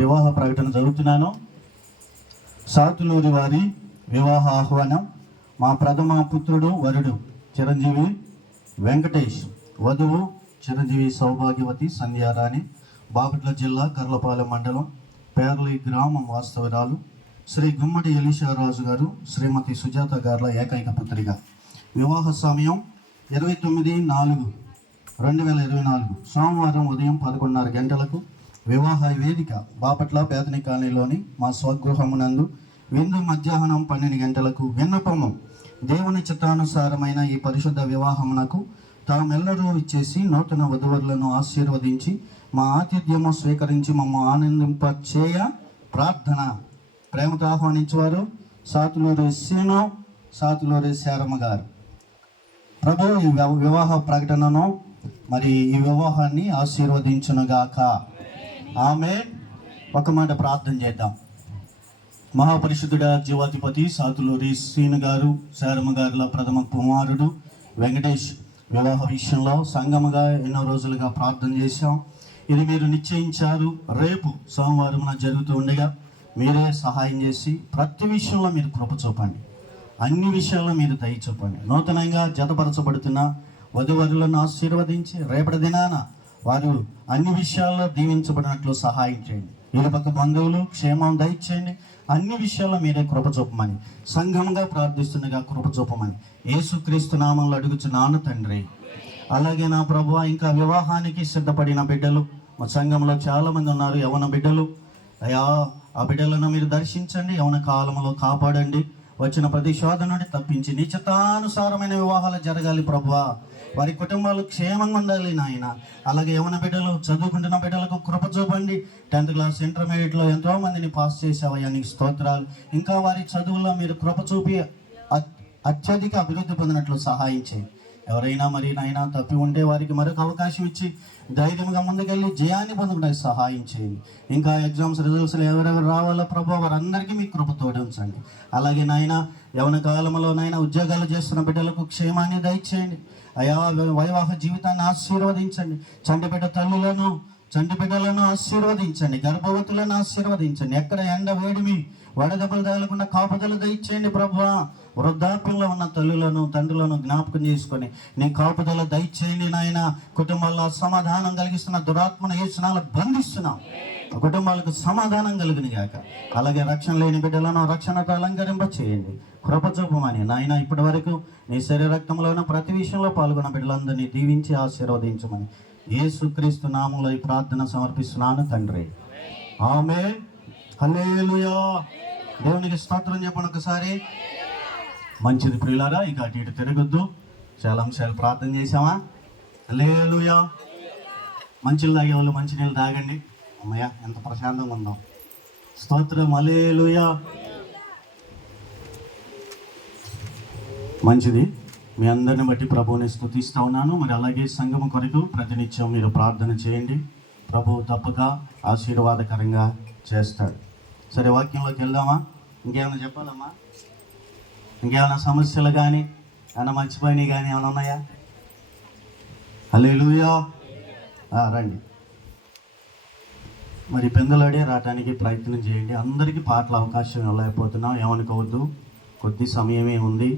వివాహ ప్రకటన జరుగుతున్నాను. సాతులూరి వారి వివాహ ఆహ్వానం. మా ప్రథమ పుత్రుడు వరుడు చిరంజీవి వెంకటేష్, వధువు చిరంజీవి సౌభాగ్యవతి సంధ్యారాణి, బాపట్ల జిల్లా కర్లపాలెం మండలం పేర్లి గ్రామం వాస్తవరాలు, శ్రీ గుమ్మడి ఎలీషారాజు గారు, శ్రీమతి సుజాత గారుల ఏకైక పుత్రిక. వివాహ సమయం 29/4/2024 సోమవారం ఉదయం 11:30 గంటలకు వివాహ వేదిక బాపట్ల పేదని కాలనీలోని మా స్వగృహమునందు. విందు మధ్యాహ్నం 12 గంటలకు. విన్నపము: దేవుని చిత్తానుసారమైన ఈ పరిశుద్ధ వివాహమునకు తామెల్లరూ ఇచ్చేసి నూతన వధువరులను ఆశీర్వదించి మా ఆతిథ్యము స్వీకరించి మమ్మ ఆనందింపచేయ ప్రార్థన. ప్రేమతో ఆహ్వానించేవారు సాతులూరి సీను, సాతులూరి శారమ్మ గారు. ప్రభు ఈ వివాహ ప్రకటనను మరి ఈ వివాహాన్ని ఆశీర్వదించునుగాక. ఆమేన్. ఒక మాట ప్రార్థన చేద్దాం. మహాపరిశుద్ధుడ జీవాధిపతి సాతులూరి సీను గారు, శారమ్మ గారుల ప్రథమ కుమారుడు వెంకటేష్ వివాహ విషయంలో సంగముగా ఎన్నో రోజులుగా ప్రార్థన చేశాం. ఇది మీరు నిశ్చయించారు. రేపు సోమవారం జరుగుతూ ఉండగా మీరే సహాయం చేసి ప్రతి విషయంలో మీరు కృప చూపండి. అన్ని విషయాల్లో మీరు దయ చూపండి. నూతనంగా జతపరచబడుతున్న వధువరులను ఆశీర్వదించి రేపటి దినాన వారు అన్ని విషయాల్లో దీవించబడినట్లు సహాయం చేయండి. ఇరుపక్క బంధువులు క్షేమం దయచేయండి. అన్ని విషయాల్లో మీరే కృప చూపమని సంఘంగా ప్రార్థిస్తుండగా కృప చూపమని యేసుక్రీస్తు నామంలో అడుగుచున్నాను తండ్రి. అలాగే నా ప్రభువా, ఇంకా వివాహానికి సిద్ధపడిన బిడ్డలు మా సంఘంలో చాలామంది ఉన్నారు. యవన బిడ్డలు, అయ్యా ఆ బిడ్డలను మీరు దర్శించండి. యవన కాలంలో కాపాడండి. వచ్చిన ప్రతి శోధన నుండి తప్పించి నిశ్చితానుసారమైన వివాహాలు జరగాలి ప్రభువా. వారి కుటుంబాలు క్షేమంగా ఉండాలి నాయన. అలాగే యవన బిడ్డలు, చదువుకుంటున్న బిడ్డలకు కృప చూపండి. 10th క్లాస్ ఇంటర్మీడియట్లో ఎంతో మందిని పాస్ చేసావయ్యా, నీకు స్తోత్రాలు. ఇంకా వారి చదువుల్లో మీరు కృప చూపి అత్యధిక అభివృద్ధి పొందినట్లు సహాయం చేయండి. ఎవరైనా మరి నాయన తప్పి ఉంటే వారికి మరొక అవకాశం ఇచ్చి ధైర్యంగా ముందుకెళ్ళి జయాన్ని పొందుకునే సహాయం చేయండి. ఇంకా ఎగ్జామ్స్ రిజల్ట్స్లో ఎవరెవరు రావాలో ప్రభావ వారందరికీ మీ కృప తోడి ఉంచండి. అలాగే నాయన యవన కాలంలో నాయన ఉద్యోగాలు చేస్తున్న బిడ్డలకు క్షేమాన్ని దయచేయండి. అయా వైవాహ జీవితాన్ని ఆశీర్వదించండి. చంటి బిడ్డలను ఆశీర్వదించండి. గర్భవతులను ఆశీర్వదించండి. ఎక్కడ ఎండ వేడిమి వడదెబ్బలు తగలకుండా కాపుదలు దయచేయండి ప్రభువా. వృద్ధాప్యంలో ఉన్న తల్లులను తండ్రులను జ్ఞాపకం చేసుకొని నీ కాపుదల దయచేయండి నాయన. కుటుంబాల్లో సమాధానం కలిగిస్తున్న దురాత్మను యేసునామములో బంధిస్తున్నాం. కుటుంబాలకు సమాధానం కలిగిన గాక. అలాగే రక్షణ లేని బిడ్డలను రక్షణతో అలంకరింప చేయండి. కృప చూపమని నాయన ఇప్పటి వరకు నీ శరీర రక్తంలో ఉన్న ప్రతి విషయంలో పాల్గొన్న బిడ్డలందరినీ దీవించి ఆశీర్వదించమని యేసుక్రీస్తు నామములో ఈ ప్రార్థన సమర్పిస్తున్నాను తండ్రి. ఆమేన్. హల్లెలూయా. దేవునికి స్తోత్రం చెప్పండి ఒకసారి. మంచిది ప్రియులారా, ఇక అటు ఇటు తిరగొద్దు. చాలా అంశాలు ప్రార్థన చేసామా? హల్లెలూయా. మంచినీళ్ళు తాగే వాళ్ళు మంచినీళ్ళు తాగండి. అమ్మయ్య ఎంత ప్రశాంతంగా ఉందాం. స్తోత్రం. హల్లెలూయా. మంచిది. మీ అందరిని బట్టి ప్రభువుని స్తుతిస్తూ ఉన్నాను. మరి అలాగే సంఘం కొరకు ప్రతినిత్యం మీరు ప్రార్థన చేయండి. ప్రభువు తప్పక ఆశీర్వాదకరంగా చేస్తాడు. సరే, వాక్యంలోకి వెళ్దామా? ఇంకేమైనా చెప్పాలమ్మా? ఇంకేమైనా సమస్యలు కానీ ఏమైనా మర్చిపోయినవి కానీ ఏమైనా ఉన్నాయా? హల్లెలూయా. రండి. మరి పెందలాడే రావడానికి ప్రయత్నం చేయండి. అందరికీ పాటల అవకాశం ఇవ్వలేకపోతున్నాం, ఏమనుకోవద్దు. కొద్ది సమయమే ఉంది.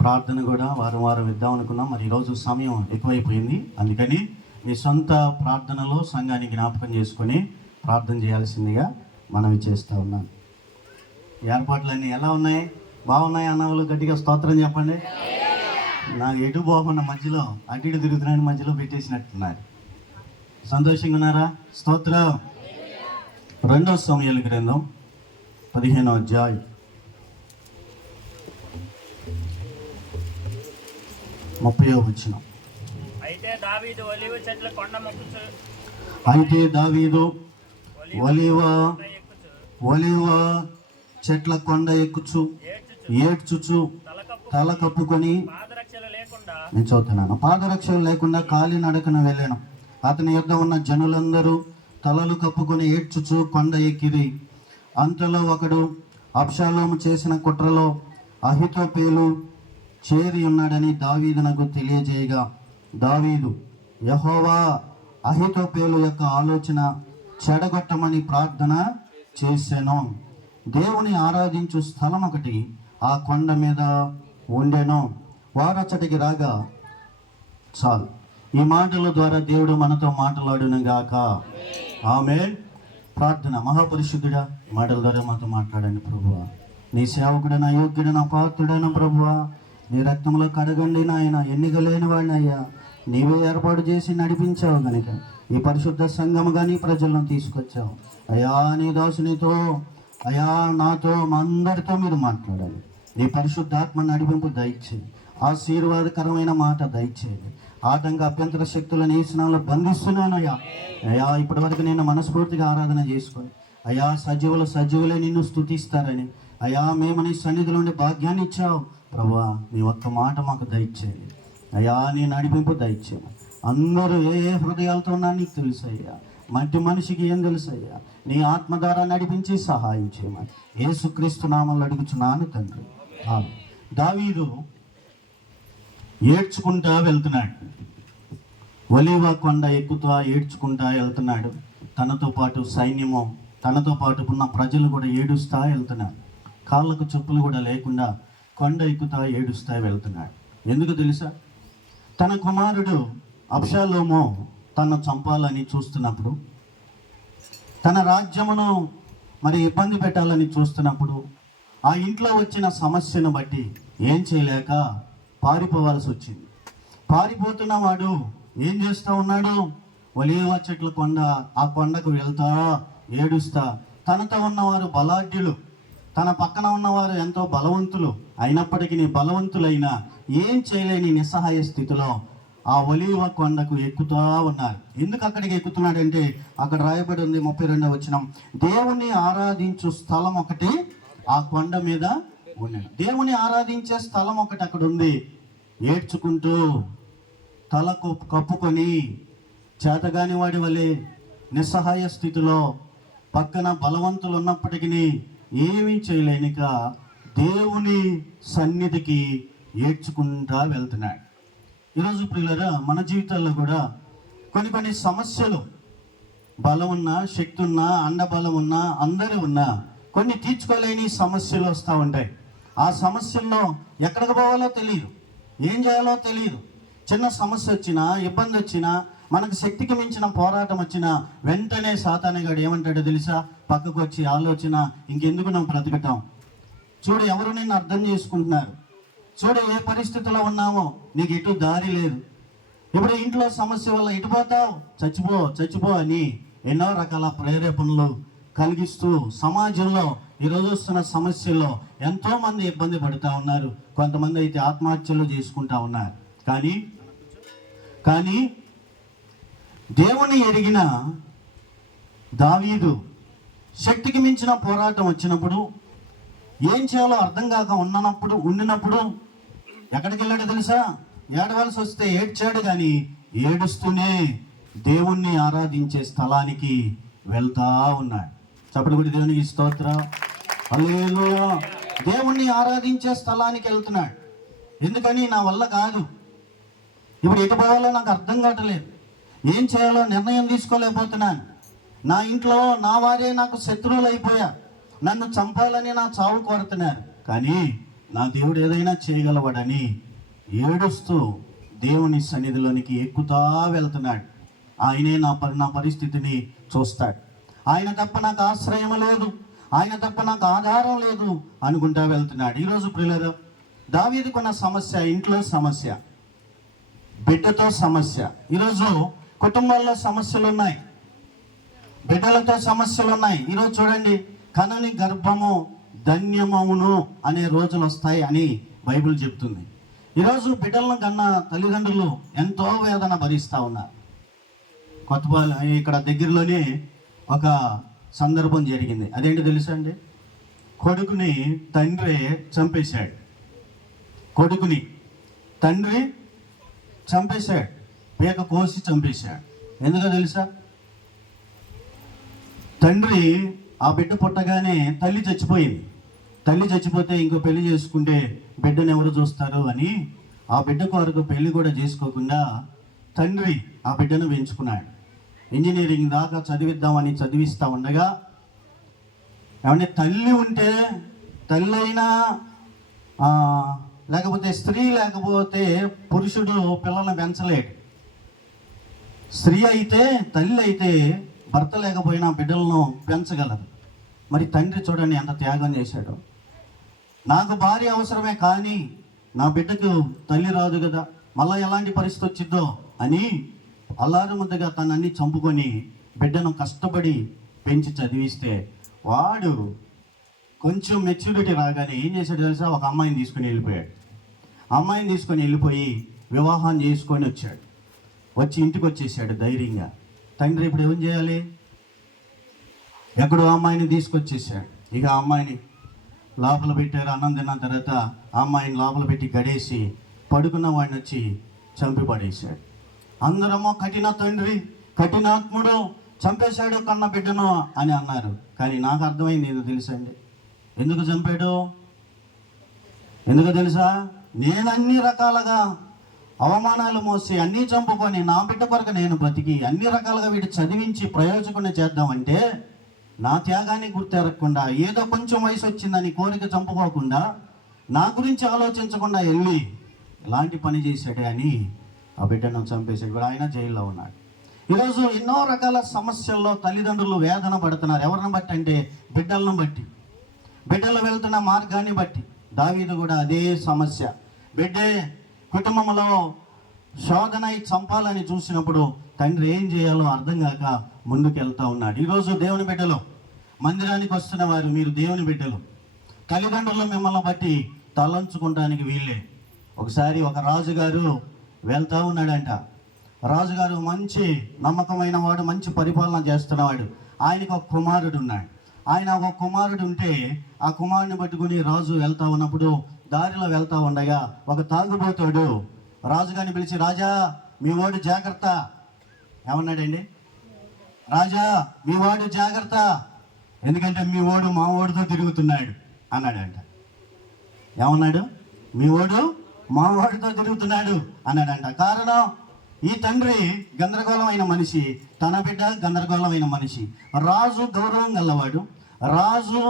ప్రార్థన కూడా వారం ఇద్దాం అనుకున్నాం. మరి ఈరోజు సమయం ఎక్కువైపోయింది. అందుకని మీ సొంత ప్రార్థనలో సంఘాన్ని జ్ఞాపకం చేసుకొని ప్రార్థన చేయాల్సిందిగా మనవి చేస్తూ ఉన్నాను. ఏర్పాట్లన్నీ ఎలా ఉన్నాయి? బాగున్నాయి అన్నవాళ్ళు గట్టిగా స్తోత్రం చెప్పండి. నాకు ఎటు పోకుండా మధ్యలో అటు ఇటు తిరుగుతున్నాయని మధ్యలో పెట్టేసినట్టున్నారు. సంతోషంగా ఉన్నారా? స్తోత్రం. 2 సమూయేలు గ్రంథం 15వ అధ్యాయం 30వ వచనం. అయితే దావీదు ఒలీవ చెట్ల కొండ ఎక్కుచు ఏడ్చుచు తల కప్పుకొని, నేను చదువుతున్నాను, పాదరక్షలు లేకుండా కాలి నడకన వెళ్ళాను. అతని యొద్ద ఉన్న జనులందరూ తలలు కప్పుకొని ఏడ్చుచు కొండ ఎక్కిరి. అంతలో ఒకడు అబ్షాలోము చేసిన కుట్రలో అహితోపేలు చేరి ఉన్నాడని దావీదునకు తెలియజేయగా దావీదు యెహోవా అహీతోపేలు యొక్క ఆలోచన చెడగొట్టమని ప్రార్థన చేశాను. దేవుని ఆరాధించు స్థలం ఒకటి ఆ కొండ మీద ఉండెను. వారచ్చటికి రాగా చాలు. ఈ మాటల ద్వారా దేవుడు మనతో మాట్లాడును గాక. ఆమేన్. ప్రార్థన. మహాపరిశుద్ధుడా, మాటల ద్వారా మనతో మాట్లాడండి ప్రభువా. నీ సేవకుడైన యోగ్యుడైన పాత్రుడైన ప్రభువా, నీ రక్తంలో కడగండి నాయన. ఎన్నిక లేని వాడిని అయ్యా, నీవే ఏర్పాటు చేసి నడిపించావు కనుక ఈ పరిశుద్ధ సంఘముగా నీ ప్రజలను తీసుకొచ్చావు అయ్యా. నీ దాసునితో అయ్యా, నాతో, మా అందరితో మీరు మాట్లాడాలి. నీ పరిశుద్ధాత్మ నడిపింపు దయచేయి. ఆశీర్వాదకరమైన మాట దయచేయండి. ఆటంక అభ్యంతర శక్తులను ఈ స్నానంలో బంధిస్తున్నాను అయ్యా. అయ్యా, ఇప్పటి వరకు నేను మనస్ఫూర్తిగా ఆరాధన చేసుకొని అయ్యా, సజీవులే నిన్ను స్తుతిస్తారని అయ్యా, మేము నీ సన్నిధిలో ఉండే భాగ్యాన్ని ఇచ్చావు ప్రభువా. నీ ఒక్క మాట మాకు దయచేయండి అయ్యా. నీ నడిపింపు దయచేయండి. అందరూ ఏ హృదయాలతో ఉన్నా నీకు తెలుసు అయ్యా. మట్టి మనిషికి ఏం తెలుసు అయ్యా. నీ ఆత్మ ద్వారా నడిపించి సహాయం చేయమని యేసుక్రీస్తు నామములో అడుగుచున్నాను తండ్రి. దావీదు ఏడ్చుకుంటా వెళ్తున్నాడు. ఒలీవ కొండ ఎక్కుతా ఏడ్చుకుంటా వెళ్తున్నాడు. తనతో పాటు సైన్యము, తనతో పాటు ఉన్న ప్రజలు కూడా ఏడుస్తా వెళ్తున్నారు. కాళ్ళకు చెప్పులు కూడా లేకుండా కొండ ఎక్కుతా ఏడుస్తా వెళ్తున్నాడు. ఎందుకు తెలుసా? తన కుమారుడు అబ్షాలోము తను చంపాలని చూస్తున్నప్పుడు, తన రాజ్యమును మరి ఇబ్బంది పెట్టాలని చూస్తున్నప్పుడు, ఆ ఇంట్లో వచ్చిన సమస్యను బట్టి ఏం చేయలేక పారిపోవాల్సి వచ్చింది. పారిపోతున్న వాడు ఏం చేస్తూ ఉన్నాడు? ఒలీవ చెట్ల కొండ, ఆ కొండకు వెళ్తా ఏడుస్తా. తనతో ఉన్నవారు బలాఢ్యులు, తన పక్కన ఉన్నవారు ఎంతో బలవంతులు అయినప్పటికీ బలవంతులైనా ఏం చేయలేని నిస్సహాయ స్థితిలో ఆ ఒలీవ కొండకు ఎక్కుతూ ఉన్నారు. ఎందుకు అక్కడికి ఎక్కుతున్నాడంటే అక్కడ రాయబడి ఉంది 32వ వచనం, దేవుని ఆరాధించు స్థలం ఒకటి ఆ కొండ మీద ఉన్నది. దేవుని ఆరాధించే స్థలం ఒకటి అక్కడ ఉంది. ఏడ్చుకుంటూ తలకు కప్పుకొని చేతగాని వాడి వలె నిస్సహాయ స్థితిలో పక్కన బలవంతులు ఉన్నప్పటికీ ఏమీ చేయలేనిక దేవుని సన్నిధికి ఏడ్చుకుంటా వెళ్తున్నాడు. ఈరోజు ప్రియులారా, మన జీవితాల్లో కూడా కొన్ని సమస్యలు, బలం ఉన్నా, శక్తి ఉన్నా, అండబలం ఉన్నా, అందరూ ఉన్నా కొన్ని తీర్చుకోలేని సమస్యలు వస్తూ ఉంటాయి. ఆ సమస్యల్లో ఎక్కడికి పోవాలో తెలియదు, ఏం చేయాలో తెలియదు. చిన్న సమస్య వచ్చినా, ఇబ్బంది వచ్చినా, మనకు శక్తికి మించిన పోరాటం వచ్చినా వెంటనే సాతానుగాడు ఏమంటాడో తెలుసా? పక్కకు వచ్చి ఆలోచన, ఇంకెందుకు మనం బ్రతకటం, చూడు ఎవరు నిన్ను అర్థం చేసుకుంటున్నారు, చూడు ఏ పరిస్థితిలో ఉన్నామో, నీకు ఎటు దారి లేదు, ఇప్పుడు ఇంట్లో సమస్య వల్ల ఎటు పోతావు, చచ్చిపో అని ఎన్నో రకాల ప్రేరేపణలు కలిగిస్తూ సమాజంలో ఈరోజు వస్తున్న సమస్యల్లో ఎంతోమంది ఇబ్బంది పడుతూ ఉన్నారు. కొంతమంది అయితే ఆత్మహత్యలు చేసుకుంటా ఉన్నారు. కానీ దేవుని ఎరిగిన దావీదు శక్తికి మించిన పోరాటం వచ్చినప్పుడు, ఏం చేయాలో అర్థం కాక ఉండినప్పుడు ఎక్కడికి వెళ్ళాడో తెలుసా? ఏడవలసి వస్తే ఏడ్చాడు, కానీ ఏడుస్తూనే దేవుణ్ణి ఆరాధించే స్థలానికి వెళ్తా ఉన్నాడు. చప్పటి కూడా దేవునికి స్తోత్రం, హల్లెలూయా. దేవుణ్ణి ఆరాధించే స్థలానికి వెళ్తున్నాడు. ఎందుకని? నా వల్ల కాదు, ఇప్పుడు ఎటు పోవాలో నాకు అర్థం కావట్లేదు, ఏం చేయాలో నిర్ణయం తీసుకోలేకపోతున్నాను, నా ఇంట్లో నా వారే నాకు శత్రువులు అయిపోయా, నన్ను చంపాలని నా చావు కోరుతున్నారు, కానీ నా దేవుడు ఏదైనా చేయగలవాడని ఏడుస్తూ దేవుని సన్నిధిలోనికి ఎక్కుతా వెళ్తున్నాడు. ఆయనే నా పరిస్థితిని చూస్తాడు. ఆయన తప్ప నాకు ఆశ్రయం లేదు, ఆయన తప్ప నాకు ఆధారం లేదు అనుకుంటా వెళ్తున్నాడు. ఈరోజు ప్రియులారా, దావీదుకున్న సమస్య ఇంట్లో సమస్య, బిడ్డతో సమస్య. ఈరోజు కుటుంబాల్లో సమస్యలు ఉన్నాయి, బిడ్డలతో సమస్యలు ఉన్నాయి. ఈరోజు చూడండి, కనని గర్భము ధన్యమవును అనే రోజులు వస్తాయి అని బైబిల్ చెప్తుంది. ఈరోజు బిడ్డలను కన్నా తల్లిదండ్రులు ఎంతో వేదన భరిస్తూ ఉన్నారు. కొత్తపాలెం ఇక్కడ దగ్గరలోనే ఒక సందర్భం జరిగింది. అదేంటి తెలుసా అండి? కొడుకుని తండ్రి చంపేశాడు. కొడుకుని తండ్రి చంపేశాడు, పీక కోసి చంపేశాడు. ఎందుకో తెలుసా? తండ్రి ఆ బిడ్డ పుట్టగానే తల్లి చచ్చిపోయింది. తల్లి చచ్చిపోతే ఇంకో పెళ్లి చేసుకుంటే బిడ్డను ఎవరు చూస్తారు అని ఆ బిడ్డ కొరకు పెళ్లి కూడా చేసుకోకుండా తండ్రి ఆ బిడ్డను పెంచుకున్నాడు. ఇంజనీరింగ్ దాకా చదివిద్దామని చదివిస్తూ ఉండగా, ఏమంటే తల్లి ఉంటే, తల్లి అయినా లేకపోతే స్త్రీ లేకపోతే పురుషుడు పిల్లల్ని పెంచలేడు. స్త్రీ అయితే, తల్లి అయితే భర్త లేకపోయినా బిడ్డలను పెంచగలరు. మరి తండ్రి చూడండి ఎంత త్యాగం చేశాడు. నాకు భార్య అవసరమే కానీ నా బిడ్డకు తల్లి రాదు కదా, మళ్ళీ ఎలాంటి పరిస్థితి వచ్చిందో అని అల్లారు ముద్దగా తనన్ని చంపుకొని బిడ్డను కష్టపడి పెంచి చదివిస్తే, వాడు కొంచెం మెచ్యూరిటీ రాగానే ఏం చేశాడు తెలుసా? ఒక అమ్మాయిని తీసుకొని వెళ్ళిపోయాడు. అమ్మాయిని తీసుకొని వెళ్ళిపోయి వివాహం చేసుకొని వచ్చాడు. వచ్చి ఇంటికి వచ్చేసాడు ధైర్యంగా. తండ్రి ఇప్పుడు ఏం చేయాలి? ఎక్కడో అమ్మాయిని తీసుకొచ్చేసాడు. ఇక ఆ అమ్మాయిని లోపల పెట్టారు. అన్నం తిన్న తర్వాత ఆ అమ్మాయిని లోపల పెట్టి గడేసి పడుకున్న వాడిని వచ్చి చంపి పడేశాడు. అందరమ్మో కఠిన తండ్రి, కఠినాత్ముడు, చంపేశాడు కన్న బిడ్డను అని అన్నారు. కానీ నాకు అర్థమైంది ఏదో తెలుసండి. ఎందుకు చంపాడు? ఎందుకు తెలుసా? నేను అన్ని రకాలుగా అవమానాలు మోసి అన్నీ చంపుకొని నా బిడ్డ కొరకు నేను బ్రతికి అన్ని రకాలుగా వీటి చదివించి ప్రయోజకుని చేద్దామంటే, నా త్యాగాన్ని గుర్తెరగకుండా, ఏదో కొంచెం వయసు వచ్చిందని కోరిక చంపుకోకుండా, నా గురించి ఆలోచించకుండా వెళ్ళి ఇలాంటి పని చేశాడే అని ఆ బిడ్డను చంపేశాడు. ఆయన జైల్లో ఉన్నాడు. ఈరోజు ఎన్నో రకాల సమస్యల్లో తల్లిదండ్రులు వేదన పడుతున్నారు. ఎవరిని బట్టి అంటే బిడ్డలను బట్టి, బిడ్డలు వెళ్తున్న మార్గాన్ని బట్టి. దావీదు కూడా అదే సమస్య. బిడ్డే కుటుంబంలో శోధన చంపాలని చూసినప్పుడు తండ్రి ఏం చేయాలో అర్థం కాక ముందుకు వెళ్తూ ఉన్నాడు. ఈరోజు దేవుని బిడ్డలు, మందిరానికి వస్తున్న వారు, మీరు దేవుని బిడ్డలు. తల్లిదండ్రులు మిమ్మల్ని బట్టి తలంచుకోవడానికి వీళ్ళే. ఒకసారి ఒక రాజుగారు వెళ్తూ ఉన్నాడంట. రాజుగారు మంచి నమ్మకమైన వాడు, మంచి పరిపాలన చేస్తున్నవాడు. ఆయనకు ఒక కుమారుడు ఉన్నాడు. ఆయన ఒక కుమారుడు ఉంటే ఆ కుమారుని పట్టుకుని రాజు వెళ్తా ఉన్నప్పుడు దారిలో వెళ్తా ఉండగా ఒక తాగుబోతాడు రాజుగారిని పిలిచి, రాజా మీ వాడు జాగ్రత్త. ఏమన్నాడండి? రాజా మీ వాడు జాగ్రత్త, ఎందుకంటే మీ వాడు మా వాడితో తిరుగుతున్నాడు అన్నాడంట. ఏమన్నాడు? మీ వాడు మా వాడితో తిరుగుతున్నాడు అన్నాడంట. కారణం, ఈ తండ్రి గందరగోళమైన మనిషి, తన బిడ్డ గందరగోళమైన మనిషి. రాజు గౌరవం గలవాడు, రాజు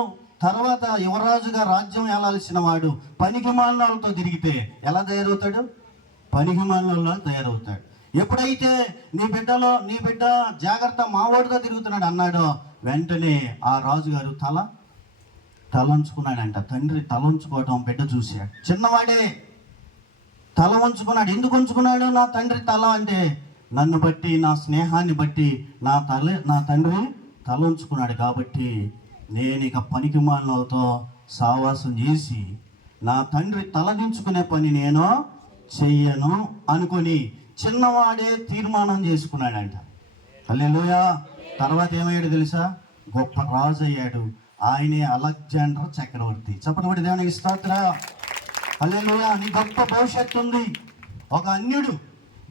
తర్వాత యువరాజుగా రాజ్యం ఏలాల్సిన వాడు పనికి మాలినోళ్ళతో తిరిగితే ఎలా తయారవుతాడు? పనికి మాలినోళ్ళ తయారవుతాడు. ఎప్పుడైతే నీ బిడ్డ జాగ్రత్త మావాడితో తిరుగుతున్నాడు అన్నాడో వెంటనే ఆ రాజుగారు తలంచుకున్నాడంట. తండ్రి తలంచుకోవడం బిడ్డ చూశాడు. చిన్నవాడే తల ఉంచుకున్నాడు. ఎందుకు ఉంచుకున్నాడు నా తండ్రి తల అంటే, నన్ను బట్టి, నా స్నేహాన్ని బట్టి నా తండ్రి తల ఉంచుకున్నాడు కాబట్టి నేను ఇక పనికి మాలినలతో సావాసం చేసి నా తండ్రి తలదించుకునే పని నేను చెయ్యను అనుకొని చిన్నవాడే తీర్మానం చేసుకున్నాడంట. హల్లెలూయా. తర్వాత ఏమయ్యాడు తెలుసా? గొప్ప రాజు అయ్యాడు. ఆయనే అలెగ్జాండర్ చక్రవర్తి. చెప్పబడి దేవునికి స్తోత్రం. హల్లెలూయా. నీ గొప్ప భవిష్యత్తు ఉంది. ఒక అన్యుడు,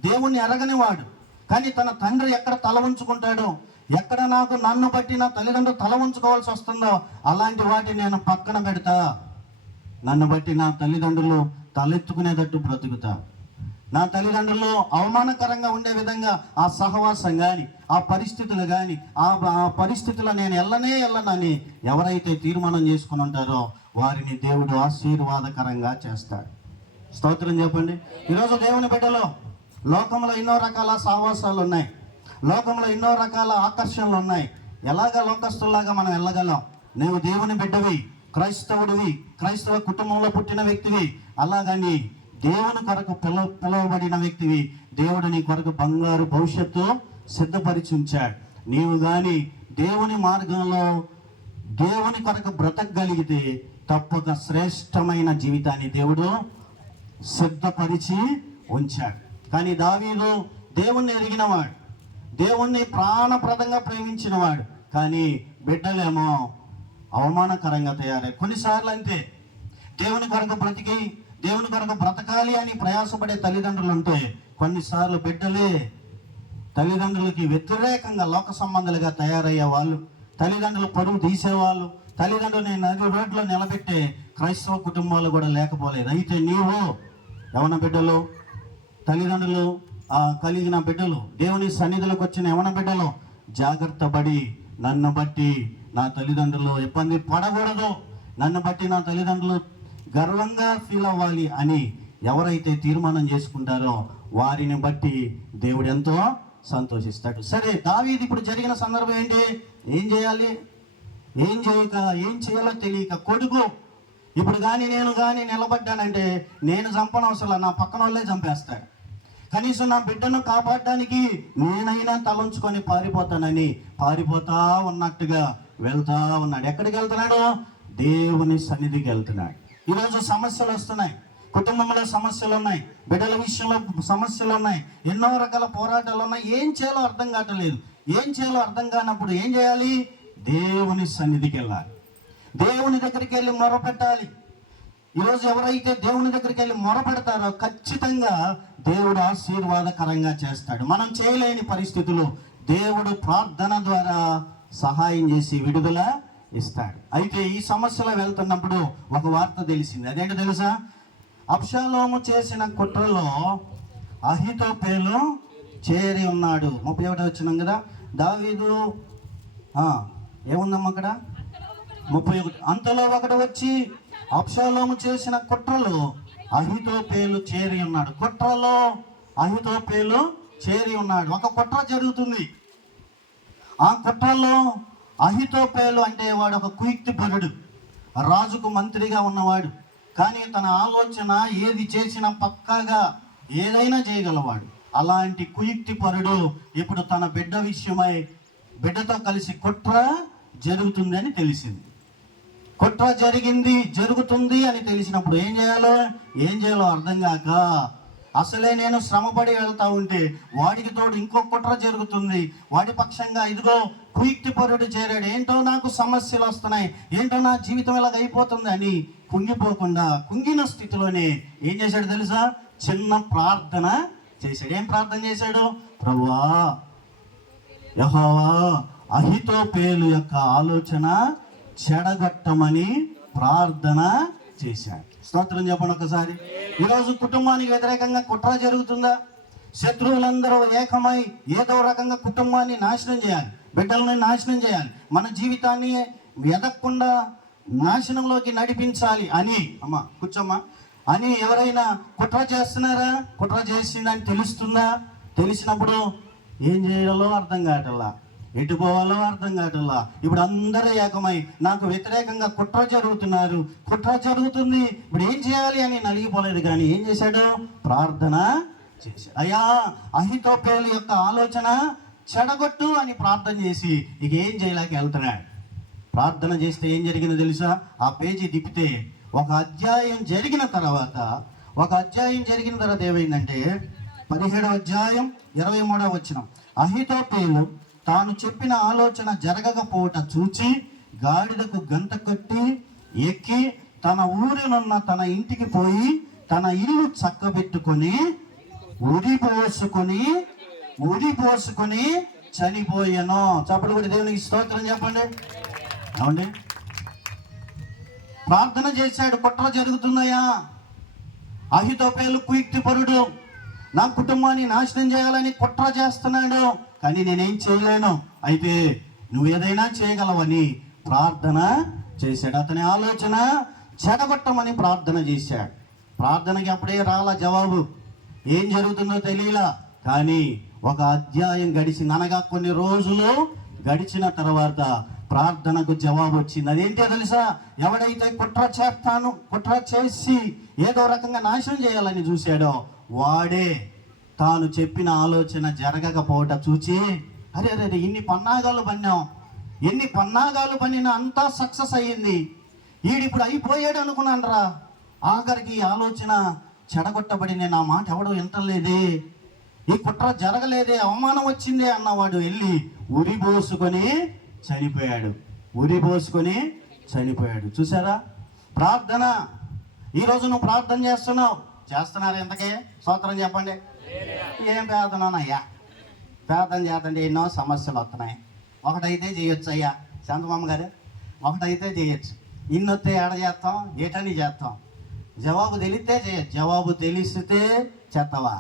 దేవుణ్ణి ఎరగనివాడు, కానీ తన తండ్రి ఎక్కడ తల ఉంచుకుంటాడో, ఎక్కడ నన్ను బట్టి నా తల్లిదండ్రులు తల ఉంచుకోవాల్సి వస్తుందో అలాంటి వాటిని నేను పక్కన పెడతా. నన్ను బట్టి నా తల్లిదండ్రులు తలెత్తుకునేటట్టు బ్రతుకుతా. నా తల్లిదండ్రులు అవమానకరంగా ఉండే విధంగా ఆ సహవాసం కానీ, ఆ పరిస్థితులు కానీ, ఆ పరిస్థితుల్లో నేను వెళ్ళనని ఎవరైతే తీర్మానం చేసుకుని ఉంటారో వారిని దేవుడు ఆశీర్వాదకరంగా చేస్తాడు. స్తోత్రం చెప్పండి. ఈరోజు దేవుని బిడ్డలో లోకంలో ఎన్నో రకాల సహవాసాలు ఉన్నాయి, లోకంలో ఎన్నో రకాల ఆకర్షణలు ఉన్నాయి. ఎలాగ లోకస్తుల్లాగా మనం వెళ్ళగలం? నువ్వు దేవుని బిడ్డవి, క్రైస్తవుడివి, క్రైస్తవ కుటుంబంలో పుట్టిన వ్యక్తివి, అలాగని దేవుని కొరకు పిలువబడిన వ్యక్తివి. దేవుడు నీ కొరకు బంగారు భవిష్యత్తు సిద్ధపరిచి ఉంచాడు. నీవు కానీ దేవుని మార్గంలో దేవుని కొరకు బ్రతకగలిగితే తప్పక శ్రేష్టమైన జీవితాన్ని దేవుడు సిద్ధపరిచి ఉంచాడు. కానీ దావీదు దేవుణ్ణి ఎరిగినవాడు, దేవుణ్ణి ప్రాణప్రదంగా ప్రేమించినవాడు. కానీ బిడ్డలేమో అవమానకరంగా తయారై కొన్నిసార్లు అంతే. దేవుని కొరకు బ్రతికి దేవుని కొరకు బ్రతకాలి అని ప్రయాసపడే తల్లిదండ్రులు ఉంటే కొన్నిసార్లు బిడ్డలే తల్లిదండ్రులకి వ్యతిరేకంగా లోక సంబంధాలుగా తయారయ్యే వాళ్ళు, తల్లిదండ్రులు పరువు తీసేవాళ్ళు, తల్లిదండ్రులని నది రోడ్లో నిలబెట్టే క్రైస్తవ కుటుంబాలు కూడా లేకపోలేదు. అయితే నీవు యవన బిడ్డలు తల్లిదండ్రులు కలిగిన బిడ్డలు, దేవుని సన్నిధిలోకి వచ్చిన యవన బిడ్డలు జాగ్రత్త పడి, నన్ను బట్టి నా తల్లిదండ్రులు ఇబ్బంది పడకూడదు, నన్ను బట్టి నా తల్లిదండ్రులు గర్వంగా ఫీల్ అవ్వాలి అని ఎవరైతే తీర్మానం చేసుకుంటారో వారిని బట్టి దేవుడు ఎంతో సంతోషిస్తాడు. సరే, దావీదు ఇప్పుడు జరిగిన సందర్భం ఏంటి? ఏం చేయాలి? ఏం చేయాలో తెలియక కొడుకు ఇప్పుడు నేను కానీ నిలబడ్డానంటే నేను చంపనవసరం, నా పక్కన వాళ్ళే చంపేస్తాడు. కనీసం నా బిడ్డను కాపాడడానికి నేనైనా తలంచుకొని పారిపోతా ఉన్నట్టుగా వెళ్తా ఉన్నాడు. ఎక్కడికి వెళ్తున్నాడు? దేవుని సన్నిధికి వెళ్తున్నాడు. ఈరోజు సమస్యలు వస్తున్నాయి, కుటుంబంలో సమస్యలు ఉన్నాయి, బిడ్డల విషయంలో సమస్యలు ఉన్నాయి, ఎన్నో రకాల పోరాటాలు ఉన్నాయి. ఏం చేయాలో అర్థం కావట్లేదు. ఏం చేయాలో అర్థం కానప్పుడు ఏం చేయాలి? దేవుని సన్నిధికి వెళ్ళాలి, దేవుని దగ్గరికి వెళ్ళి మొరపెట్టాలి. ఈరోజు ఎవరైతే దేవుని దగ్గరికి వెళ్ళి మొరపెడతారో ఖచ్చితంగా దేవుడు ఆశీర్వాదకరంగా చేస్తాడు. మనం చేయలేని పరిస్థితులు దేవుడు ప్రార్థన ద్వారా సహాయం చేసి విడుదల ఇస్తాడు. అయితే ఈ సమస్యలో వెళ్తున్నప్పుడు ఒక వార్త తెలిసింది. అదేంటో తెలుసా? అబ్షాలోము చేసిన కుట్రలో అహీతోపెలు చేరి ఉన్నాడు. 31 వచ్చినాం కదా. దావీదు ఏముందమ్మా అక్కడ? 31. అంతలో ఒకడు వచ్చి అబ్షాలోము చేసిన కుట్రలో అహీతోపెలు చేరి ఉన్నాడు. కుట్రలో అహీతోపెలు చేరి ఉన్నాడు. ఒక కుట్ర జరుగుతుంది. ఆ కుట్రలో అహీతోపెలు అంటే వాడు ఒక కుయుక్తిపరుడు, రాజుకు మంత్రిగా ఉన్నవాడు. కానీ తన ఆలోచన ఏది చేసినా పక్కాగా ఏదైనా చేయగలవాడు. అలాంటి కుయుక్తిపరుడు ఇప్పుడు తన బిడ్డ విషయమై బిడ్డతో కలిసి కుట్ర జరుగుతుంది అని తెలిసింది. కుట్ర జరుగుతుంది అని తెలిసినప్పుడు ఏం చేయాలో అర్థం కాక, అసలే నేను శ్రమపడి వెళ్తా ఉంటే వాడికి తోడు ఇంకో కుట్ర జరుగుతుంది. వాడి పక్షంగా ఇదిగో కుయుక్తిపరుడు చేరాడు, ఏంటో నాకు సమస్యలు వస్తున్నాయి, ఏంటో నా జీవితం ఇలాగ అయిపోతుంది అని కుంగిపోకుండా కుంగిన స్థితిలోనే ఏం చేశాడు తెలుసా? చిన్న ప్రార్థన చేశాడు. ఏం ప్రార్థన చేశాడు? ప్రభువా, యెహోవా, అహీతోపెలు యొక్క ఆలోచన చెడగొట్టమని ప్రార్థన చేశాడు. స్తోత్రం చెప్పండి ఒకసారి. ఈరోజు కుటుంబానికి వ్యతిరేకంగా కుట్ర జరుగుతుందా? శత్రువులందరూ ఏకమై ఏదో రకంగా కుటుంబాన్ని నాశనం చేయాలి, బిడ్డలని నాశనం చేయాలి, మన జీవితాన్ని ఎదగకుండా నాశనంలోకి నడిపించాలి అని కూర్చోమ్మా అని ఎవరైనా కుట్ర చేస్తున్నారా? కుట్ర చేసిందని తెలుస్తుందా? తెలిసినప్పుడు ఏం చేయాలో అర్థం కావట్లా, ఎటు పోవాలో అర్థం కావట్లా. ఇప్పుడు అందరూ ఏకమై నాకు వ్యతిరేకంగా కుట్ర జరుగుతుంది, ఇప్పుడు ఏం చేయాలి అని నలిగిపోలేదు. కానీ ఏం చేశాడు? ప్రార్థన చేశాడు. అయ్యా, అహీతోపెలు యొక్క ఆలోచన చెడగొట్టు అని ప్రార్థన చేసి ఇక ఏం చేయలేక వెళ్తున్నాడు. ప్రార్థన చేస్తే ఏం జరిగిందో తెలుసా? ఆ పేజీ తిప్పితే ఒక అధ్యాయం జరిగిన తర్వాత ఏమైందంటే 17వ అధ్యాయం 23వ వచనం. అహీతోపెలు తాను చెప్పిన ఆలోచన జరగకపోవట చూచి గాడిదకు గంత కట్టి ఎక్కి తన ఊరినున్న తన ఇంటికి పోయి తన ఇల్లు చక్కబెట్టుకొని ఉరి పోసుకొని చనిపోయాను. చప్పుడు కూడా దేవునికి స్తోత్రం చెప్పండి. ఏమండి? ప్రార్థన చేశాడు, కుట్ర జరుగుతున్నాయా? అహీతోపెలు కుయుక్తిపరుడు, నా కుటుంబాన్ని నాశనం చేయాలని కుట్ర చేస్తున్నాడు, కానీ నేనేం చేయలేను, అయితే నువ్వు ఏదైనా చేయగలవని ప్రార్థన చేశాడు. అతని ఆలోచన చెడగొట్టమని ప్రార్థన చేశాడు. ప్రార్థనకి అప్పుడే రాలా జవాబు, ఏం జరుగుతుందో తెలియలా. కానీ ఒక అధ్యాయం గడిచింది, అనగా కొన్ని రోజులు గడిచిన తర్వాత ప్రార్థనకు జవాబు వచ్చింది. అదేంటో తెలుసా? ఎవడైతే కుట్ర చేసి ఏదో రకంగా నాశనం చేయాలని చూశాడో వాడే తాను చెప్పిన ఆలోచన జరగకపోవట చూచి అరే ఇన్ని పన్నాగాలు పన్నినా అంతా సక్సెస్ అయ్యింది, ఈడిప్పుడు అయిపోయాడు అనుకున్నాను రా, ఆఖరికి ఈ ఆలోచన చెడగొట్టబడి నేను ఆ మాట ఎవడో వింటలేదే, ఈ కుట్ర జరగలేదే, అవమానం వచ్చిందే అన్నవాడు వెళ్ళి ఉరి పోసుకొని చనిపోయాడు. చూసారా? ప్రార్థన. ఈరోజు నువ్వు ప్రార్థన చేస్తున్నారు ఎంతకే? స్తోత్రం చెప్పండి. ఏం ప్రార్థనయ్యా? ప్రార్థన చేద్దంటే ఎన్నో సమస్యలు వస్తున్నాయి. ఒకటైతే చేయొచ్చు అయ్యా, శాంతమ్మ గారు, ఒకటైతే చేయొచ్చు. ఇన్నొత్తే ఏడ చేస్తాం, ఏటని చేస్తాం. జవాబు తెలిస్తే చేయొచ్చు, జవాబు తెలిస్తే చేస్తావా?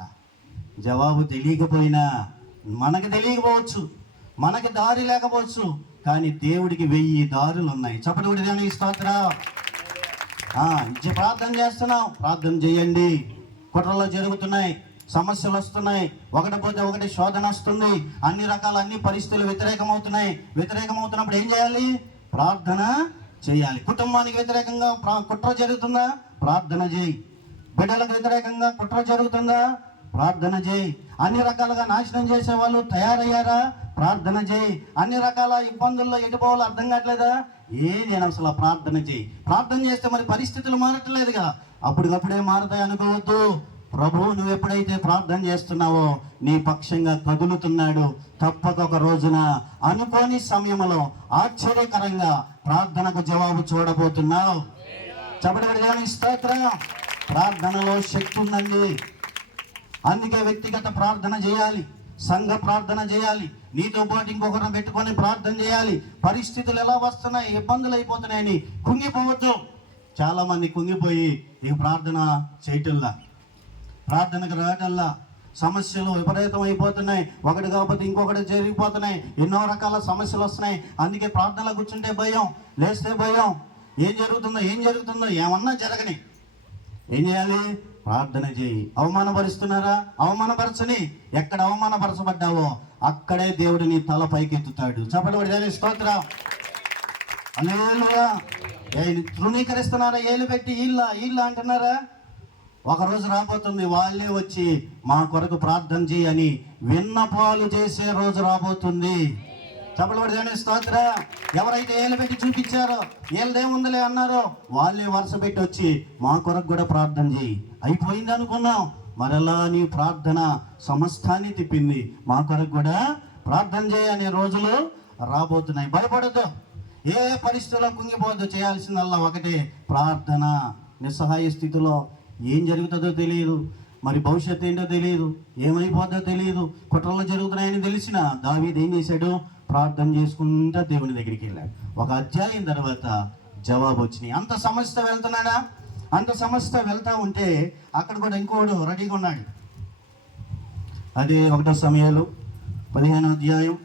జవాబు తెలియకపోయినా, మనకు తెలియకపోవచ్చు, మనకి దారి లేకపోవచ్చు, కానీ దేవుడికి 1000 దారులు ఉన్నాయి. చప్పటి కొట్టి దేవునికి స్తోత్రం. ప్రార్థన చేస్తున్నాం, ప్రార్థన చేయండి. కుట్రలు జరుగుతున్నాయి, సమస్యలు వస్తున్నాయి, ఒకటి పోతే ఒకటి శోధన వస్తుంది, అన్ని పరిస్థితులు వ్యతిరేకమవుతున్నప్పుడు ఏం చేయాలి? ప్రార్థన చేయాలి. కుటుంబానికి వ్యతిరేకంగా కుట్ర జరుగుతుందా? ప్రార్థన చేయి. బిడ్డలకు వ్యతిరేకంగా కుట్ర జరుగుతుందా? ప్రార్థన చేయి. అన్ని రకాలుగా నాశనం చేసే వాళ్ళు తయారయ్యారా? ప్రార్థన చేయి. అన్ని రకాల ఇబ్బందుల్లో ఎటుపోవాలో అర్థం కావట్లేదా? నేను అసలు ప్రార్థన చేయి. ప్రార్థన చేస్తే మరి పరిస్థితులు మారట్లేదుగా, అప్పటికప్పుడే మారతాయి అనుకోవద్దు. ప్రభువు నువ్వు ఎప్పుడైతే ప్రార్థన చేస్తున్నావో నీ పక్షంగా కదులుతున్నాడు. తప్పక ఒక రోజున అనుకోని సమయంలో ఆశ్చర్యకరంగా ప్రార్థనకు జవాబు చూడబోతున్నావు. చెప్పబడి స్తోత్రం. ప్రార్థనలో శక్తి ఉందండి. అందుకే వ్యక్తిగత ప్రార్థన చేయాలి, సంఘ ప్రార్థన చేయాలి, నీతో పాటు ఇంకొకరిని పెట్టుకొని ప్రార్థన చేయాలి. పరిస్థితులు ఎలా వస్తున్నాయి, ఇబ్బందులు అయిపోతున్నాయని కుంగిపోవద్దు. చాలా మంది కుంగిపోయి ఈ ప్రార్థన చేయటల్లా, ప్రార్థనకు రావటల్లా సమస్యలు విపరీతం అయిపోతున్నాయి. ఒకటి కాకపోతే ఇంకొకటి జరిగిపోతున్నాయి, ఎన్నో రకాల సమస్యలు వస్తున్నాయి. అందుకే ప్రార్థనలో కూర్చుంటే భయం, లేస్తే భయం. ఏం జరుగుతుందో ఏమన్నా జరగని. ఏం చేయాలి? ప్రార్థన చేయి. అవమానపరుస్తున్నారా? అవమానపరచని. ఎక్కడ అవమానపరచబడ్డావో అక్కడే దేవుడు నీ తల పైకెత్తుతాడు. చెప్పబడి స్తోత్రం. హల్లెలూయా. తృణీకరిస్తున్నారా? ఏలు పెట్టి ఈళ్ళ అంటున్నారా? ఒకరోజు రాబోతుంది, వాళ్ళే వచ్చి మా కొరకు ప్రార్థన చేయని విన్నపాలు చేసే రోజు రాబోతుంది. చెప్పబడి స్తోత్రం. ఎవరైతే ఏలు పెట్టి చూపించారో, ఏళ్ళదేముందలే అన్నారో, వాళ్ళే వరుస పెట్టి వచ్చి మా కొరకు కూడా ప్రార్థన చేయి. అయిపోయింది అనుకున్నాం, మరలా నీ ప్రార్థన సమస్తాన్ని తిప్పింది. మా కొరకు కూడా ప్రార్థన చేయి అనే రోజులు రాబోతున్నాయి. భయపడద్దు, ఏ పరిస్థితుల్లో కుంగిపోవద్దు. చేయాల్సిందల్లా ఒకటే, ప్రార్థన. నిస్సహాయ స్థితిలో ఏం జరుగుతుందో తెలియదు, మరి భవిష్యత్తు ఏంటో తెలియదు, ఏమైపోతుందో తెలియదు, కుట్రలు జరుగుతున్నాయని తెలిసిన దావీదు ఏం చేశాడు? ప్రార్థన చేసుకుంటా దేవుని దగ్గరికి వెళ్ళాడు. ఒక అధ్యాయం తర్వాత జవాబు వచ్చినాయి. అంత సమస్య వెళ్తున్నాడా? అంత సమస్య వెళ్తా ఉంటే అక్కడ కూడా ఇంకోడు రెడీగా ఉన్నాడు. అది 1 సమయాలు 15వ అధ్యాయం